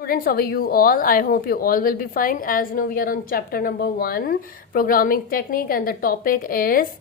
Students, how are you all? I hope you all will be fine. As you know, we are on chapter number 1, programming technique, and the topic is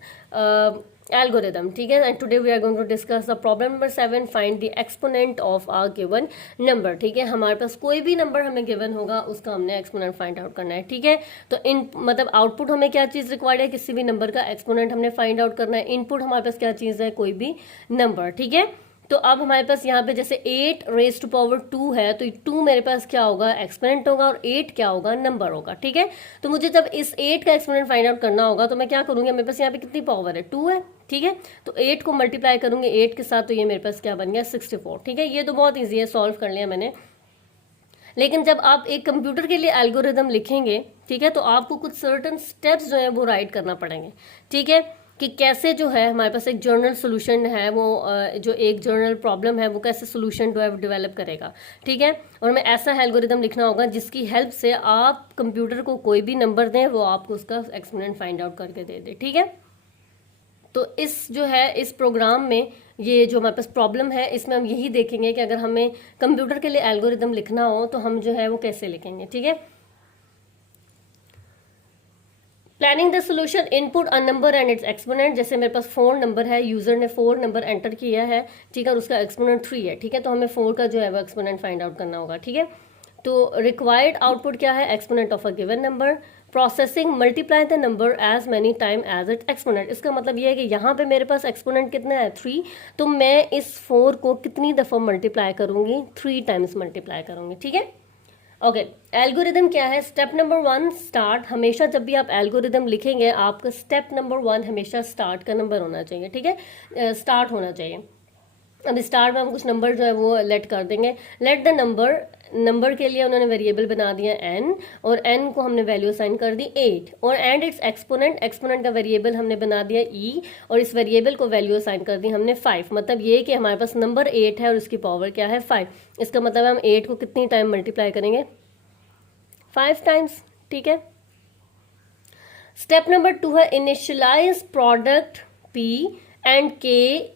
algorithm. ठीक है, and today we are going to discuss the problem number 7. Find the exponent of a given number. ठीक है, हमारे पास कोई भी number हमें given होगा, उसका हमने एक्सपोनेंट फाइंड आउट करना है. ठीक है, तो इन मतलब आउटपुट हमें क्या चीज़ रिक्वायर्ड है, किसी भी नंबर का एक्सपोनेंट हमने फाइंड आउट करना है. इनपुट हमारे पास क्या चीज़ है, कोई भी नंबर. ठीक है, तो अब हमारे पास यहाँ पे जैसे 8 रेज टू पावर 2 है, तो 2 मेरे पास क्या होगा, एक्सपोनेंट होगा, और 8 क्या होगा, नंबर होगा. ठीक है, तो मुझे जब इस 8 का एक्सपोनेंट फाइंड आउट करना होगा तो मैं क्या करूंगी, मेरे पास यहाँ पे कितनी पावर है, 2 है. ठीक है, तो 8 को मल्टीप्लाई करूंगी 8 के साथ, तो ये मेरे पास क्या बन गया, 64. ठीक है, ये तो बहुत ईजी है, सॉल्व कर लिया मैंने. लेकिन जब आप एक कंप्यूटर के लिए एल्गोरिदम लिखेंगे, ठीक है, तो आपको कुछ सर्टन स्टेप्स जो है वो राइट करना पड़ेंगे. ठीक है, कि कैसे जो है हमारे पास एक जर्नल सोल्यूशन है, वो जो एक जर्नल प्रॉब्लम है वो कैसे सोल्यूशन डेवलप करेगा. ठीक है, और हमें ऐसा एल्गोरिदम लिखना होगा जिसकी हेल्प से आप कंप्यूटर को कोई भी नंबर दें, वो आपको उसका एक्सपोनेंट फाइंड आउट करके दे दे. ठीक है, तो इस जो है इस प्रोग्राम में ये जो हमारे पास प्रॉब्लम है, इसमें हम यही देखेंगे कि अगर हमें कंप्यूटर के लिए एल्गोरिदम लिखना हो तो हम जो है वो कैसे लिखेंगे. ठीक है, planning the solution, input a number and it's exponent. जैसे मेरे पास 4 नंबर है, यूजर ने 4 नंबर एंटर किया है. ठीक है, और उसका एक्सपोनेंट 3 है. ठीक है, तो हमें 4 का जो है वो एक्सपोनेंट फाइंड आउट करना होगा. ठीक है, तो रिक्वायर्ड आउटपुट क्या है, exponent of a given number. Processing, multiply the number as many time as it exponent. इसका मतलब ये है कि यहाँ पे मेरे पास एक्सपोनेंट कितना है, 3, तो मैं इस 4 को कितनी दफ़ा मल्टीप्लाई करूंगी, 3 टाइम्स मल्टीप्लाई करूंगी. ठीक है, ओके. एल्गोरिदम क्या है, स्टेप नंबर 1 स्टार्ट. हमेशा जब भी आप एल्गोरिदम लिखेंगे, आपका स्टेप नंबर 1 हमेशा स्टार्ट का नंबर होना चाहिए. ठीक है, स्टार्ट होना चाहिए. अब स्टार्ट में हम कुछ नंबर जो है वो लेट कर देंगे. लेट द नंबर के लिए उन्होंने वेरिएबल बना दिया n, और n को हमने वैल्यू असाइन कर दी 8, और एंड इट्स एक्सपोनेंट का वेरिएबल हमने बना दिया e, और इस वेरिएबल को वैल्यू असाइन कर दी हमने 5. मतलब ये कि हमारे पास नंबर 8 है और उसकी पावर क्या है, 5. इसका मतलब हम 8 को कितनी टाइम मल्टीप्लाई करेंगे, 5 टाइम्स. ठीक है, स्टेप नंबर 2 है initialize product p and k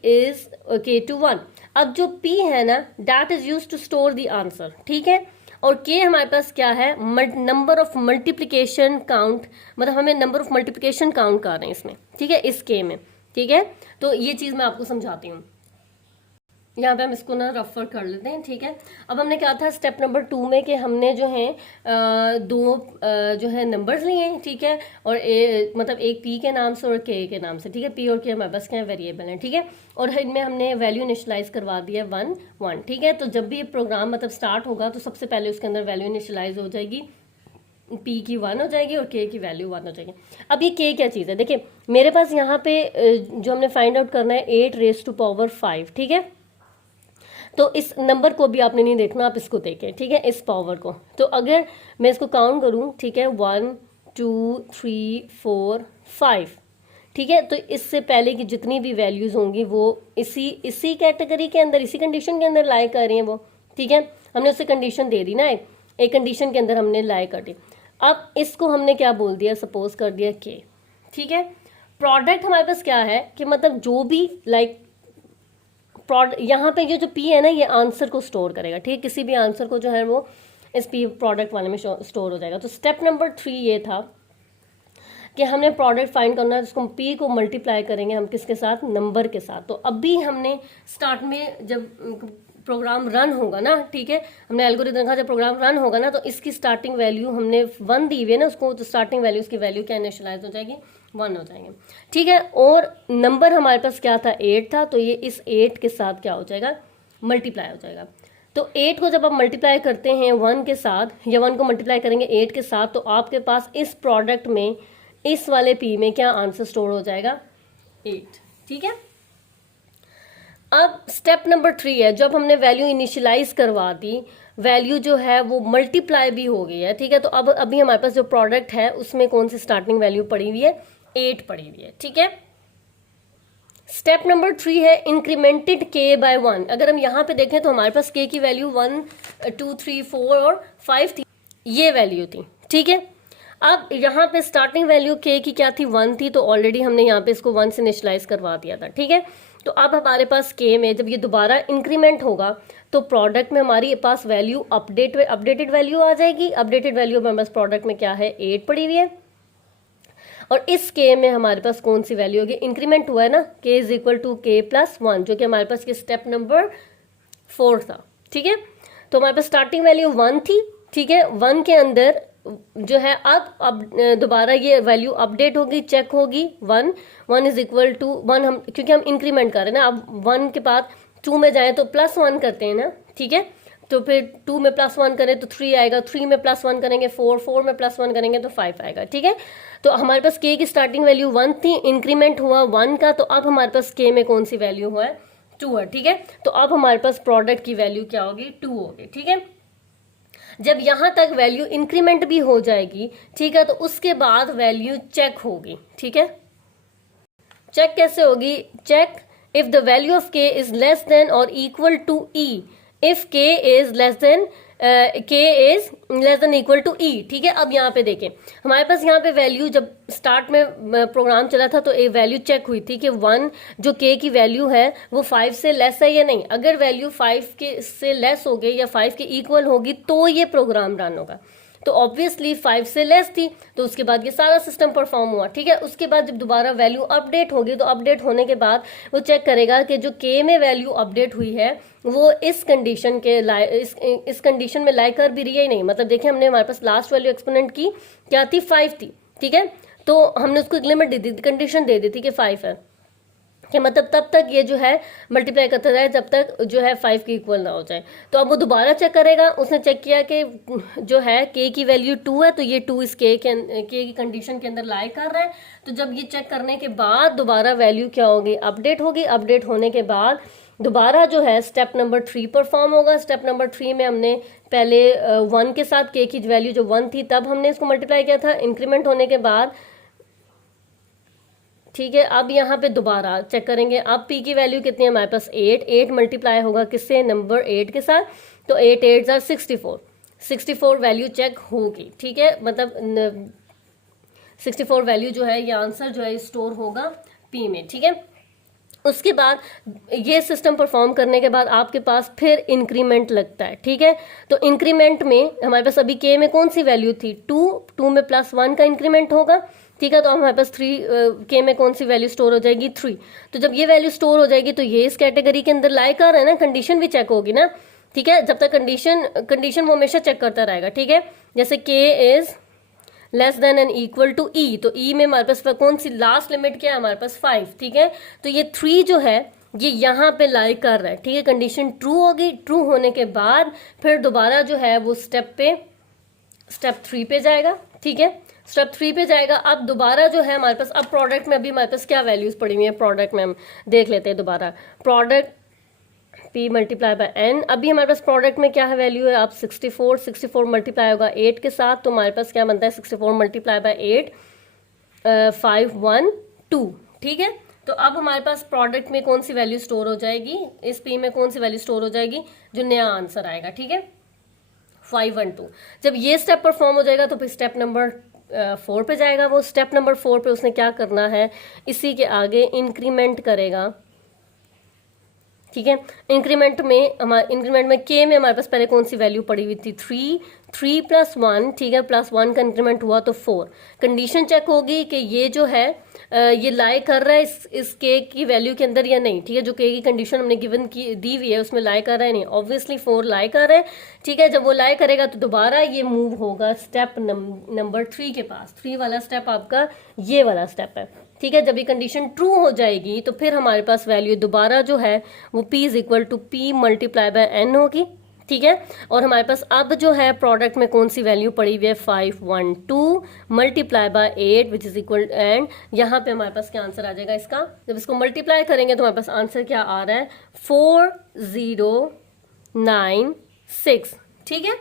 is k to 1. अब जो p है ना, that is use to store the answer. ठीक है, और k हमारे पास क्या है, नंबर ऑफ मल्टीप्लिकेशन काउंट, मतलब हमें नंबर ऑफ मल्टीप्लिकेशन काउंट कर रहे हैं इसमें. ठीक है, इस k में. ठीक है, तो ये चीज मैं आपको समझाती हूँ. यहाँ पे हम इसको ना रेफर कर लेते हैं. ठीक है, अब हमने क्या था स्टेप नंबर 2 में कि हमने जो है दो जो है नंबर्स लिए हैं. ठीक है, और मतलब एक p के नाम से और k के नाम से. ठीक है, p और k हमारे पास क्या वेरिएबल हैं. ठीक है, और इनमें हमने वैल्यू इनिशियलाइज करवा दिया 1 1. ठीक है, तो जब भी ये प्रोग्राम मतलब स्टार्ट होगा तो सबसे पहले उसके अंदर वैल्यू इनिशियलाइज हो जाएगी, p की 1 हो जाएगी और k की वैल्यू 1 हो जाएगी. अब ये k क्या चीज़ है, देखिए मेरे पास यहाँ पे जो हमने फाइंड आउट करना है 8 रेज टू पावर 5. ठीक है, तो इस नंबर को भी आपने नहीं देखना, आप इसको देखें. ठीक है, इस पावर को. तो अगर मैं इसको काउंट करूं, ठीक है, 1 2 3 4 5. ठीक है, तो इससे पहले की जितनी भी वैल्यूज होंगी वो इसी कैटेगरी के अंदर, इसी कंडीशन के अंदर लाई कर रही हैं वो. ठीक है, हमने उससे कंडीशन दे दी ना, एक कंडीशन के अंदर हमने लाई कर दी. अब इसको हमने क्या बोल दिया, सपोज कर दिया के. ठीक है, प्रोडक्ट हमारे पास क्या है कि मतलब जो भी लाइक यहाँ पे ये जो p है ना, ये आंसर को स्टोर करेगा. ठीक है, किसी भी आंसर को जो है वो इस p प्रोडक्ट वाले में स्टोर हो जाएगा. तो स्टेप नंबर 3 ये था कि हमने प्रोडक्ट फाइंड करना है, जिसको p को मल्टीप्लाई करेंगे हम किसके साथ, नंबर के साथ. तो अभी हमने स्टार्ट में जब प्रोग्राम रन होगा ना, ठीक है, हमने एल्गोरिथम रखा, जब प्रोग्राम रन होगा ना, तो इसकी स्टार्टिंग वैल्यू हमने 1 दी हुई है ना उसको, तो स्टार्टिंग वैल्यू उसकी वैल्यू क्या इनिशियलाइज हो जाएगी, 1 हो जाएंगे. ठीक है, और नंबर हमारे पास क्या था, 8 था, तो ये इस 8 के साथ क्या हो जाएगा, मल्टीप्लाई हो जाएगा. तो 8 को जब आप मल्टीप्लाई करते हैं 1 के साथ, या 1 को मल्टीप्लाई करेंगे 8 के साथ, तो आपके पास इस प्रोडक्ट में इस वाले p में क्या आंसर स्टोर हो जाएगा, 8. ठीक है, अब स्टेप नंबर 3 है, जब हमने वैल्यू इनिशियलाइज करवा दी, वैल्यू जो है वो मल्टीप्लाई भी हो गई है. ठीक है, तो अब अभी हमारे पास जो प्रोडक्ट है उसमें कौन सी स्टार्टिंग वैल्यू पड़ी हुई है, 8 पड़ी हुई है. ठीक है, स्टेप नंबर 3 है इंक्रीमेंटेड k बाय 1. अगर हम यहाँ पे देखें तो हमारे पास k की वैल्यू 1 2 3 4 और 5 थी, ये वैल्यू थी. ठीक है, अब यहाँ पे स्टार्टिंग वैल्यू k की क्या थी, 1 थी, तो ऑलरेडी हमने यहाँ पे इसको 1 से इनिशियलाइज करवा दिया था. ठीक है, तो अब हमारे पास के में जब ये दोबारा इंक्रीमेंट होगा तो प्रोडक्ट में हमारी पास वैल्यू अपडेटेड वैल्यू आ जाएगी। अपडेटेड वैल्यू हमारे पास प्रोडक्ट में क्या है, 8 पड़ी हुई है, और इस के में हमारे पास कौन सी वैल्यू होगी, इंक्रीमेंट हुआ है ना, के इज इक्वल टू के प्लस 1, जो कि हमारे पास के स्टेप नंबर 4 था। ठीक है, तो हमारे पास स्टार्टिंग वैल्यू 1 थी। ठीक है, 1 के अंदर जो है अब दोबारा ये वैल्यू अपडेट होगी, चेक होगी। 1 इज इक्वल टू 1, हम क्योंकि हम इंक्रीमेंट कर रहे हैं ना, अब 1 के बाद 2 में जाए तो +1 करते हैं ना। ठीक है, तो फिर 2 में +1 करें तो 3 आएगा, 3 में +1 करेंगे 4 में +1 करेंगे तो 5 आएगा। ठीक है, तो हमारे पास के की स्टार्टिंग वैल्यू 1 थी, इंक्रीमेंट हुआ 1 का, तो अब हमारे पास के में कौन सी वैल्यू हुआ है, 2 है। ठीक है, तो अब हमारे पास प्रोडक्ट की वैल्यू क्या होगी, 2 होगी। ठीक है, जब यहां तक वैल्यू इंक्रीमेंट भी हो जाएगी, ठीक है, तो उसके बाद वैल्यू चेक होगी। ठीक है, चेक कैसे होगी, check if the value of K is less than और equal to E, if K is less than equal to E. ठीक है, अब यहाँ पे देखें, हमारे पास यहाँ पे वैल्यू जब स्टार्ट में प्रोग्राम चला था तो एक वैल्यू चेक हुई थी कि 1 जो के की वैल्यू है वो 5 से लेस है या नहीं। अगर वैल्यू 5 के से लेस हो गई या 5 के इक्वल होगी तो ये प्रोग्राम रन होगा। तो ऑब्वियसली 5 से लेस थी, तो उसके बाद ये सारा सिस्टम परफॉर्म हुआ। ठीक है, उसके बाद जब दोबारा वैल्यू अपडेट होगी तो अपडेट होने के बाद वो चेक करेगा कि जो के में वैल्यू अपडेट हुई है वो इस कंडीशन के इस कंडीशन में लाई कर भी रही है ही नहीं। मतलब देखिए, हमने हमारे पास लास्ट वैल्यू एक्सपोनेंट की क्या थी, 5 थी। ठीक है, तो हमने उसको एक लिमिट दे दी थी, कंडीशन दे दी थी कि 5 है, कि मतलब तब तक ये जो है मल्टीप्लाई करता जाए जब तक जो है 5 के इक्वल ना हो जाए। तो अब वो दोबारा चेक करेगा, उसने चेक किया कि जो है के की वैल्यू 2 है, तो ये 2 इस के की कंडीशन के अंदर लाई कर रहा है। तो जब ये चेक करने के बाद दोबारा वैल्यू क्या होगी, अपडेट होगी। अपडेट होने के बाद दोबारा जो है स्टेप नंबर 3 परफॉर्म होगा। स्टेप नंबर 3 में हमने पहले 1 के साथ के की वैल्यू जो 1 थी तब हमने इसको मल्टीप्लाई किया था, इंक्रीमेंट होने के बाद। ठीक है, अब यहाँ पे दोबारा चेक करेंगे, अब पी की वैल्यू कितनी है हमारे पास, 8 मल्टीप्लाई होगा किससे, नंबर 8 के साथ, तो 8 8 आर 64 वैल्यू चेक होगी। ठीक है, मतलब 64 वैल्यू जो है ये आंसर जो है स्टोर होगा पी में। ठीक है, उसके बाद ये सिस्टम परफॉर्म करने के बाद आपके पास फिर इंक्रीमेंट लगता है। ठीक है, तो इंक्रीमेंट में हमारे पास अभी के में कौन सी वैल्यू थी, 2 में +1 का इंक्रीमेंट होगा। ठीक है, तो हमारे पास 3 के में कौन सी वैल्यू स्टोर हो जाएगी, 3। तो जब ये वैल्यू स्टोर हो जाएगी तो ये इस कैटेगरी के अंदर लाई कर है ना, कंडीशन भी चेक होगी ना। ठीक है, जब तक कंडीशन वो हमेशा चेक करता रहेगा। ठीक है, जैसे K is less than and equal to E, तो ई में हमारे पास कौन सी लास्ट लिमिट क्या है, हमारे पास 5। ठीक है, तो ये 3 जो है ये यहाँ पे लाई कर रहा है। ठीक है, कंडीशन ट्रू होगी, ट्रू होने के बाद फिर दोबारा जो है वो स्टेप 3 पे जाएगा। ठीक है, स्टेप 3 पे जाएगा। अब दोबारा जो है हमारे पास, अब प्रोडक्ट में अभी हमारे पास क्या वैल्यूज पड़ी हुई है, प्रोडक्ट में हम देख लेते हैं दोबारा। Product P multiply by N, अभी हमारे पास प्रोडक्ट में क्या है वैल्यू है, आप 64 मल्टीप्लाई होगा 8 के साथ, तो हमारे पास क्या बनता है, 64 मल्टीप्लाई बाय 8 512। ठीक है, तो अब हमारे पास प्रोडक्ट में कौन सी वैल्यू स्टोर हो जाएगी, इस P में कौन सी वैल्यू स्टोर हो जाएगी, जो नया आंसर आएगा। ठीक है, 512। जब ये स्टेप परफॉर्म हो जाएगा तो फिर स्टेप नंबर 4 पे जाएगा। वो स्टेप नंबर 4 पे उसने क्या करना है, इसी के आगे इंक्रीमेंट करेगा। ठीक है, इंक्रीमेंट में के में हमारे पास पहले कौन सी वैल्यू पड़ी हुई थी, 3 + 1। ठीक है, +1 का इंक्रीमेंट हुआ तो 4। कंडीशन चेक होगी कि ये जो है ये लाई कर रहा है इस के की वैल्यू के अंदर या नहीं। ठीक है, जो के की कंडीशन हमने गिवन की दी हुई है उसमें लाई कर रहा है नहीं, ऑब्वियसली 4 लाई कर रहा है। ठीक है, जब वो लाई करेगा तो दोबारा ये मूव होगा स्टेप नंबर 3 के पास। 3 वाला स्टेप आपका ये वाला स्टेप है। ठीक है, जब ये कंडीशन ट्रू हो जाएगी तो फिर हमारे पास वैल्यू दोबारा जो है वो P is equal to P multiply by N होगी। ठीक है, और हमारे पास अब जो है प्रोडक्ट में कौन सी वैल्यू पड़ी हुई है, 512 multiply by 8 which is equal, and यहाँ पे हमारे पास क्या आंसर आ जाएगा इसका, जब इसको मल्टीप्लाई करेंगे तो हमारे पास आंसर क्या आ रहा है, 4096। ठीक है,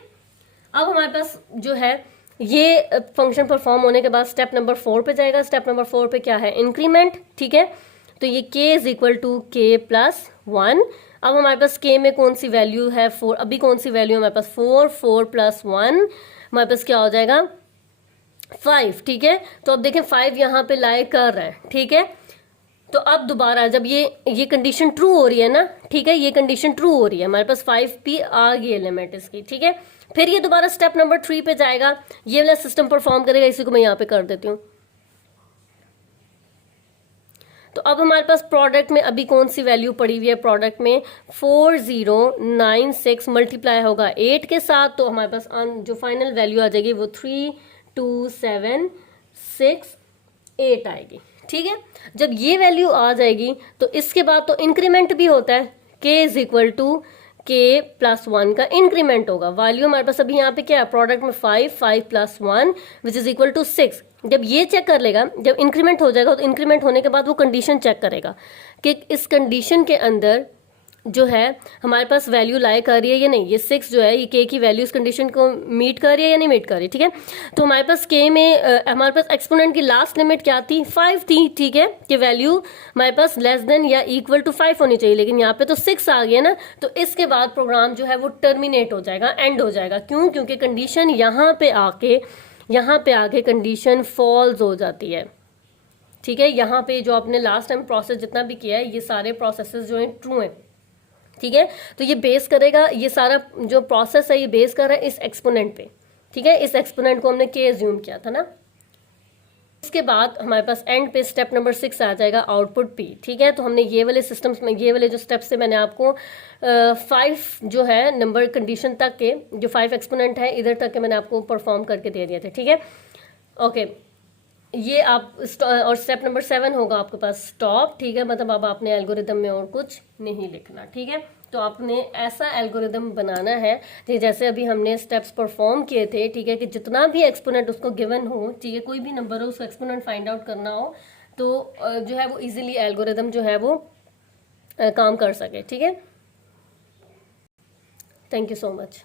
अब हमारे पास जो है ये फंक्शन परफॉर्म होने के बाद स्टेप नंबर 4 पे जाएगा। स्टेप नंबर 4 पे क्या है, इंक्रीमेंट। ठीक है, तो ये k इज इक्वल टू के प्लस 1। अब हमारे पास k में कौन सी वैल्यू है, 4। अभी कौन सी वैल्यू हमारे पास, 4 + 1 हमारे पास क्या हो जाएगा, 5। ठीक है, तो अब देखें 5 यहाँ पे लाई कर रहा है। ठीक है, तो अब दोबारा जब ये कंडीशन ट्रू हो रही है ना, ठीक है, ये कंडीशन ट्रू हो रही है, हमारे पास 5p आ गई है लिमिट इसकी, ठीक है। फिर ये दोबारा स्टेप नंबर 3 पे जाएगा, ये वाला सिस्टम परफॉर्म करेगा, इसी को मैं यहाँ पे कर देती हूँ। तो अब हमारे पास प्रोडक्ट में अभी कौन सी वैल्यू पड़ी हुई है, प्रोडक्ट में 4096 मल्टीप्लाई होगा 8 के साथ, तो हमारे पास जो फाइनल वैल्यू आ जाएगी वो 32768 आएगी, ठीक है। जब ये वैल्यू आ जाएगी तो इसके बाद तो इंक्रीमेंट भी होता है, k is equal to k+1 का इंक्रीमेंट होगा। वैल्यू हमारे पास अभी यहाँ पे क्या है, प्रोडक्ट में 5 plus 1 which is equal to 6। जब ये चेक कर लेगा, जब इंक्रीमेंट हो जाएगा तो इंक्रीमेंट होने के बाद वो कंडीशन चेक करेगा कि इस कंडीशन के अंदर जो है हमारे पास वैल्यू लाई कर रही है या नहीं, ये 6 जो है ये k की वैल्यू इस कंडीशन को मीट कर रही है या नहीं मीट कर रही, ठीक है। तो हमारे पास k में हमारे पास एक्सपोनेंट की लास्ट लिमिट क्या थी, 5 थी, ठीक है, कि वैल्यू हमारे पास लेस देन या इक्वल टू 5 होनी चाहिए, लेकिन यहाँ पे तो 6 आ गया ना, तो इसके बाद प्रोग्राम जो है वो टर्मिनेट हो जाएगा, एंड हो जाएगा। क्यों? क्योंकि कंडीशन यहाँ पे आके कंडीशन फॉल्स हो जाती है, ठीक है। यहाँ पे जो आपने लास्ट टाइम प्रोसेस जितना भी किया है, ये सारे प्रोसेसेस जो है ट्रू हैं, ठीक है। तो ये बेस करेगा, ये सारा जो प्रोसेस है ये बेस कर रहा है इस एक्सपोनेंट पे, ठीक है। इस एक्सपोनेंट को हमने के अज्यूम किया था ना। इसके बाद हमारे पास एंड पे स्टेप नंबर 6 आ जाएगा, आउटपुट p, ठीक है। तो हमने ये वाले सिस्टम्स में, ये वाले जो स्टेप्स से मैंने आपको 5 जो है नंबर कंडीशन तक के जो 5 एक्सपोनेंट है इधर तक के मैंने आपको परफॉर्म करके दे दिए थे, ठीक है। ओके, ये आप और स्टेप नंबर 7 होगा आपके पास स्टॉप, ठीक है, मतलब अब आपने एल्गोरिदम में और कुछ नहीं लिखना, ठीक है। तो आपने ऐसा एल्गोरिदम बनाना है जैसे अभी हमने स्टेप्स परफॉर्म किए थे, ठीक है, कि जितना भी एक्सपोनेंट उसको गिवन हो, ठीक है, कोई भी नंबर हो उसको एक्सपोनेंट फाइंड आउट करना हो, तो जो है वो इजीली एल्गोरिदम जो है वो काम कर सके, ठीक है। Thank you so much.